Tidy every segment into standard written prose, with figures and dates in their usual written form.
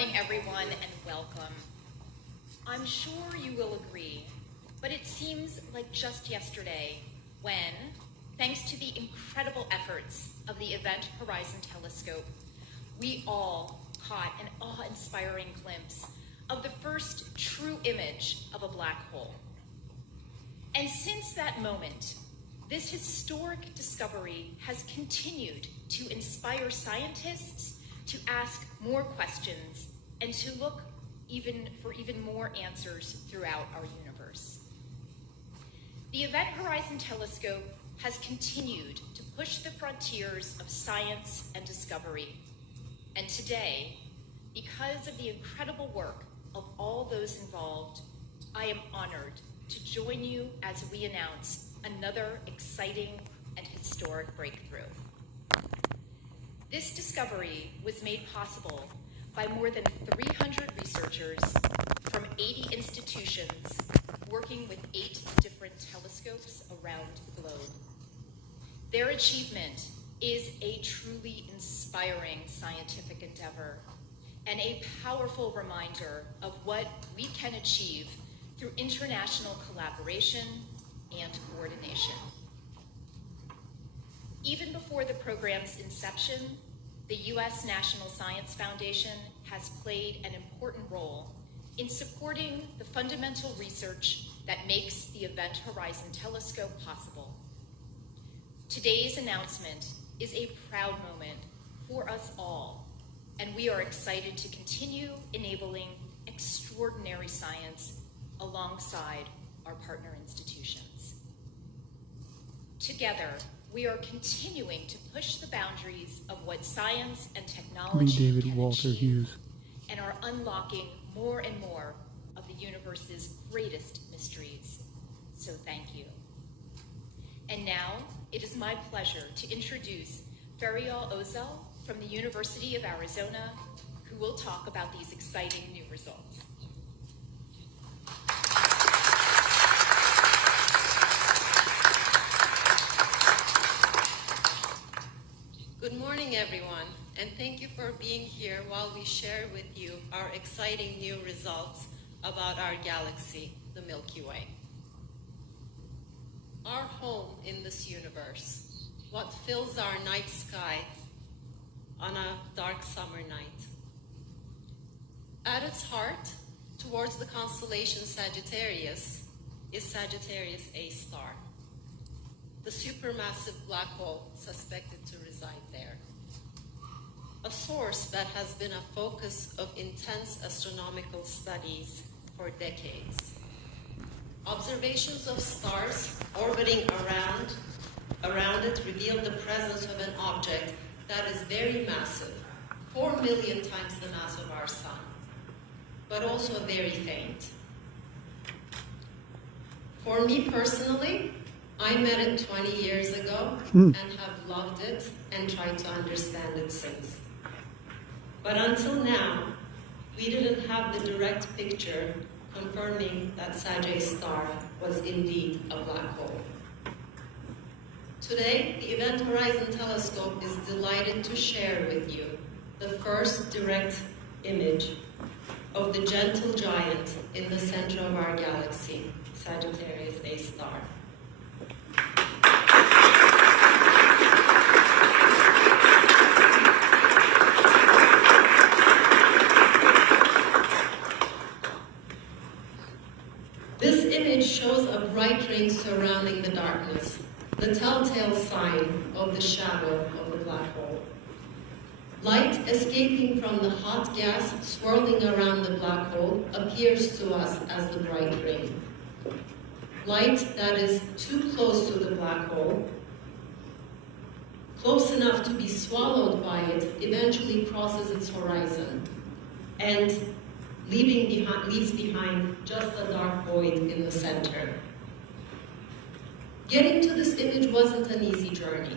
morning, everyone, and welcome. I'm sure you will agree, but it seems like just yesterday when, thanks to the incredible efforts of the Event Horizon Telescope, we all caught an awe-inspiring glimpse of the first true image of a black hole. And since that moment, this historic discovery has continued to inspire scientists to ask more questions and to look for even more answers throughout our universe. The Event Horizon Telescope has continued to push the frontiers of science and discovery. And today, because of the incredible work of all those involved, I am honored to join you as we announce another exciting and historic breakthrough. This discovery was made possible by more than 300 researchers from 80 institutions working with 8 different telescopes around the globe. Their achievement is a truly inspiring scientific endeavor and a powerful reminder of what we can achieve through international collaboration and coordination. Even before the program's inception, the U.S. National Science Foundation has played an important role in supporting the fundamental research that makes the Event Horizon Telescope possible. Today's announcement is a proud moment for us all, and we are excited to continue enabling extraordinary science alongside our partner institutions. Together, we are continuing to push the boundaries of what science and technology can achieve and are unlocking more and more of the universe's greatest mysteries. So thank you. And now, it is my pleasure to introduce Ferial Ozel from the University of Arizona, who will talk about these exciting new results. Good morning, everyone, and thank you for being here while we share with you our exciting new results about our galaxy, the Milky Way. Our home in this universe, what fills our night sky on a dark summer night. At its heart, towards the constellation Sagittarius, is Sagittarius A star, the supermassive black hole suspected to reside there. A source that has been a focus of intense astronomical studies for decades. Observations of stars orbiting around it reveal the presence of an object that is very massive, 4 million times the mass of our sun, but also very faint. For me personally, I met it 20 years ago and have loved it and tried to understand it since. But until now, we didn't have the direct picture confirming that Sag A star was indeed a black hole. Today, the Event Horizon Telescope is delighted to share with you the first direct image of the gentle giant in the center of our galaxy, Sagittarius A star. This image shows a bright ring surrounding the darkness, the telltale sign of the shadow of the black hole. Light escaping from the hot gas swirling around the black hole appears to us as the bright ring. Light that is too close to the black hole, close enough to be swallowed by it, eventually crosses its horizon and leaves behind just a dark void in the center. Getting to this image wasn't an easy journey.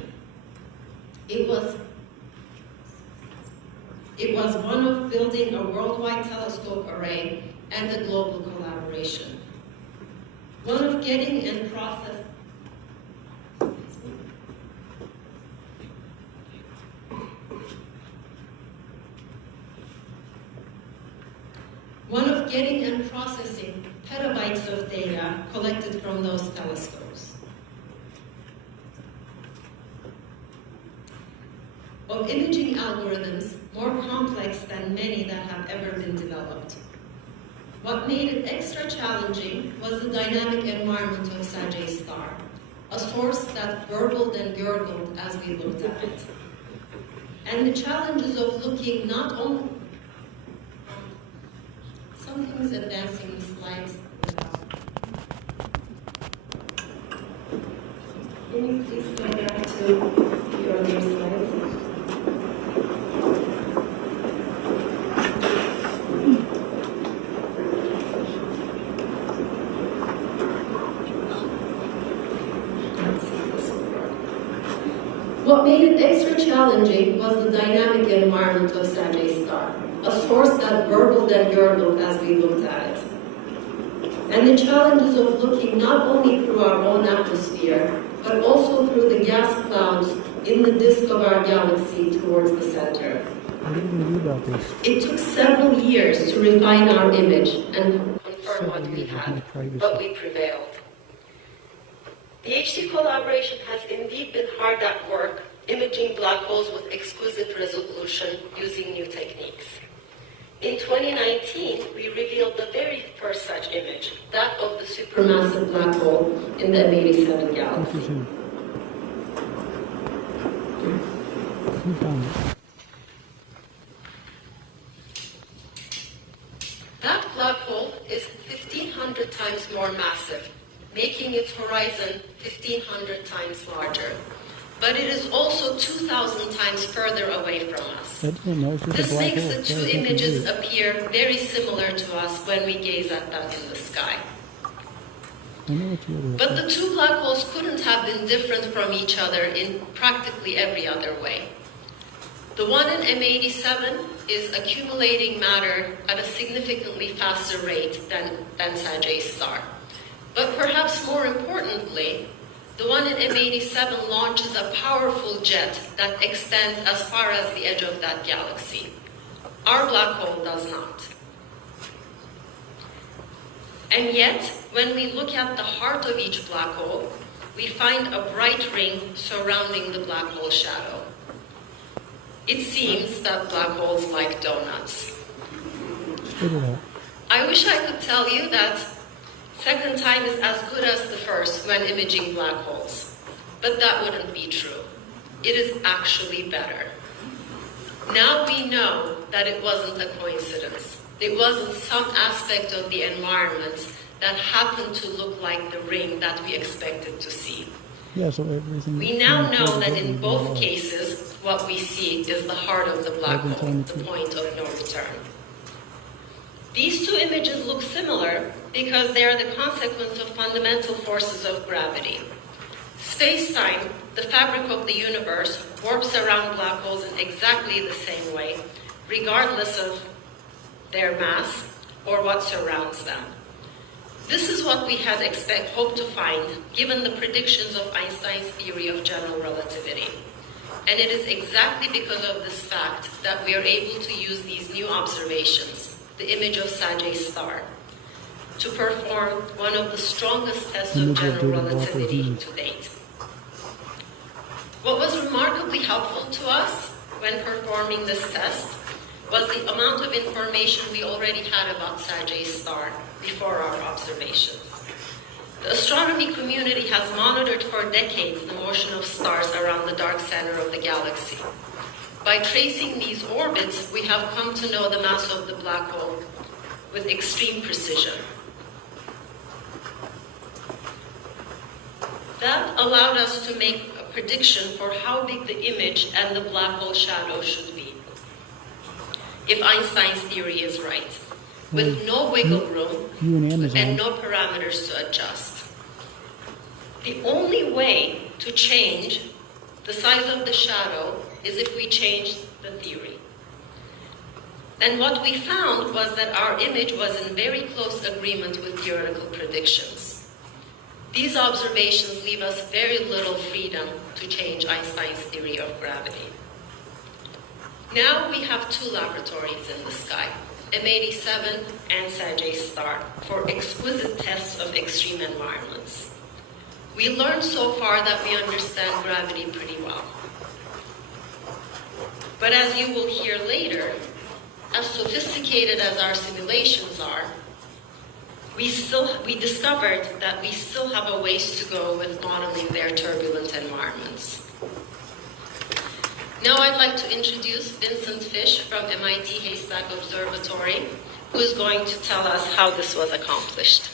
It was one of building a worldwide telescope array and a global collaboration. One of getting and processing getting and processing petabytes of data collected from those telescopes. Of imaging algorithms more complex than many that have ever been developed. What made it extra challenging was the dynamic environment of Sagittarius star, a source that burbled and gurgled as we looked at it. And the challenges of looking not only... Something is advancing the slides. Can you please go back to the earlier slides? What made it extra challenging was the dynamic environment of Sagittarius star, a source that burbled and gurgled as we looked at it. And the challenges of looking not only through our own atmosphere, but also through the gas clouds in the disk of our galaxy towards the center. What are you going to do about this? It took several years to refine our image and confirm what we had, but we prevailed. The HD collaboration has indeed been hard at work, imaging black holes with exquisite resolution using new techniques. In 2019, we revealed the very first such image, that of the supermassive black hole in the M87 galaxy. That black hole is 1,500 times more massive, making its horizon 1,500 times larger. But it is also 2,000 times further away from us. This makes the two images appear very similar to us when we gaze at them in the sky. But the two black holes couldn't have been different from each other in practically every other way. The one in M87 is accumulating matter at a significantly faster rate than Sagittarius star. But perhaps more importantly, the one in M87 launches a powerful jet that extends as far as the edge of that galaxy. Our black hole does not. And yet, when we look at the heart of each black hole, we find a bright ring surrounding the black hole shadow. It seems that black holes like donuts. I wish I could tell you that second time is as good as the first when imaging black holes, but that wouldn't be true. It is actually better. Now we know that it wasn't a coincidence. It wasn't some aspect of the environment that happened to look like the ring that we expected to see. Yeah, so everything. We now know that in both cases, what we see is the heart of the black hole, the point of no return. These two images look similar because they are the consequence of fundamental forces of gravity. Space-time, the fabric of the universe, warps around black holes in exactly the same way, regardless of their mass or what surrounds them. This is what we had hoped to find, given the predictions of Einstein's theory of general relativity. And it is exactly because of this fact that we are able to use these new observations, the image of Sagittarius star, to perform one of the strongest tests of general relativity to date. What was remarkably helpful to us when performing this test was the amount of information we already had about Sagittarius star before our observations. The astronomy community has monitored for decades the motion of stars around the dark center of the galaxy. By tracing these orbits, we have come to know the mass of the black hole with extreme precision. That allowed us to make a prediction for how big the image and the black hole shadow should be, if Einstein's theory is right, with no wiggle room and no parameters to adjust. The only way to change the size of the shadow is if we change the theory. And what we found was that our image was in very close agreement with theoretical predictions. These observations leave us very little freedom to change Einstein's theory of gravity. Now we have two laboratories in the sky, M87 and Sagittarius Star for exquisite tests of extreme environments. We learned so far that we understand gravity pretty well. But as you will hear later, as sophisticated as our simulations are, we discovered that we still have a ways to go with modeling their turbulent environments. Now I'd like to introduce Vincent Fish from MIT Haystack Observatory, who is going to tell us how this was accomplished.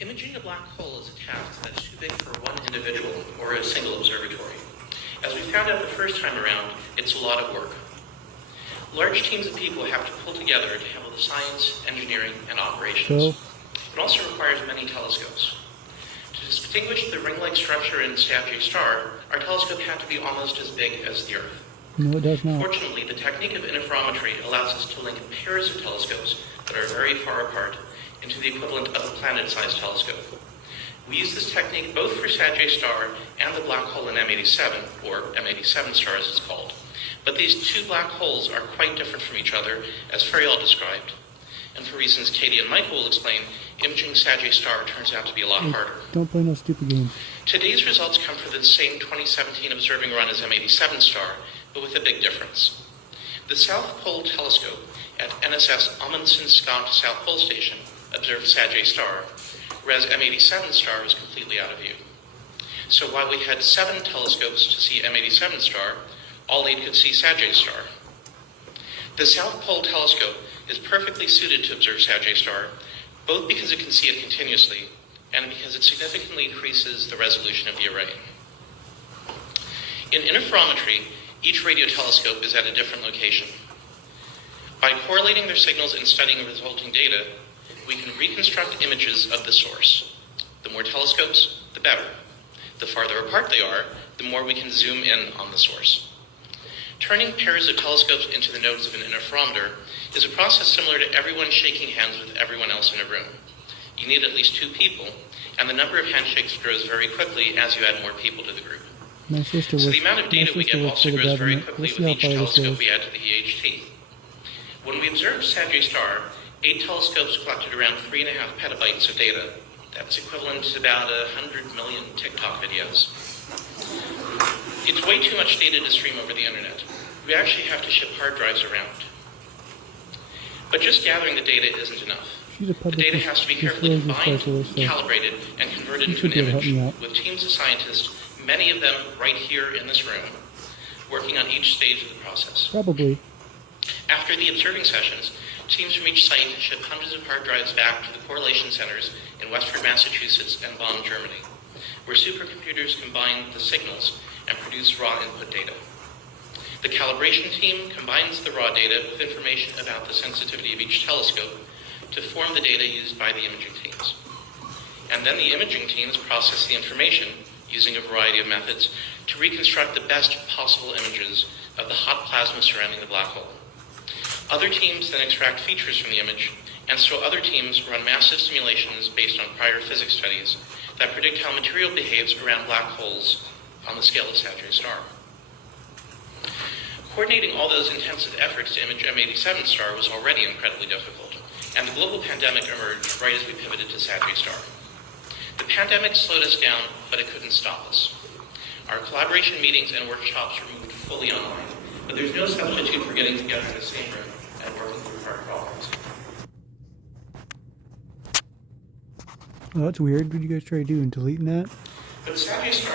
Imaging a black hole is a task that is too big for one individual or a single observatory. As we found out the first time around, it's a lot of work. Large teams of people have to pull together to handle the science, engineering, and operations. It also requires many telescopes. To distinguish the ring-like structure in Sagittarius Star, our telescope had to be almost as big as the Earth. No, it does not. Fortunately, the technique of interferometry allows us to link pairs of telescopes that are very far apart into the equivalent of a planet-sized telescope. We use this technique both for Sagittarius Star and the black hole in M87, or M87 star as it's called. But these two black holes are quite different from each other, as Ferial described. And for reasons Katie and Michael will explain, imaging Sagittarius Star turns out to be a lot harder. Don't play no stupid games. Today's results come from the same 2017 observing run as M87 star, but with a big difference. The South Pole Telescope at NSF's Amundsen-Scott South Pole Station observed Sagittarius Star, whereas M87 star was completely out of view. So while we had 7 telescopes to see M87 star, all 8 could see Sagittarius Star. The South Pole Telescope is perfectly suited to observe Sagittarius Star, both because it can see it continuously and because it significantly increases the resolution of the array. In interferometry, each radio telescope is at a different location. By correlating their signals and studying the resulting data, we can reconstruct images of the source. The more telescopes, the better. The farther apart they are, the more we can zoom in on the source. Turning pairs of telescopes into the nodes of an interferometer is a process similar to everyone shaking hands with everyone else in a room. You need at least 2 people, and the number of handshakes grows very quickly as you add more people to the group. So the amount of data we get also grows very quickly with each telescope we add to the EHT. When we observed Sagittarius Star, 8 telescopes collected around 3.5 petabytes of data. That's equivalent to about 100 million TikTok videos. It's way too much data to stream over the internet. We actually have to ship hard drives around. But just gathering the data isn't enough. The data has to be carefully combined, calibrated, and converted into an image, with teams of scientists, many of them right here in this room, working on each stage of the process. Probably. After the observing sessions, teams from each site ship hundreds of hard drives back to the correlation centers in Westford, Massachusetts and Bonn, Germany, where supercomputers combine the signals and produce raw input data. The calibration team combines the raw data with information about the sensitivity of each telescope to form the data used by the imaging teams. And then the imaging teams process the information using a variety of methods to reconstruct the best possible images of the hot plasma surrounding the black hole. Other teams then extract features from the image, and so other teams run massive simulations based on prior physics studies that predict how material behaves around black holes on the scale of Sagittarius Star. Coordinating all those intensive efforts to image M87 star was already incredibly difficult, and the global pandemic emerged right as we pivoted to Sagittarius Star. The pandemic slowed us down, but it couldn't stop us. Our collaboration meetings and workshops were moved fully online, but there's no substitute for getting together in the same room and working through hard problems. Oh, that's weird. What did you guys try doing? Deleting that? But Sagittarius Star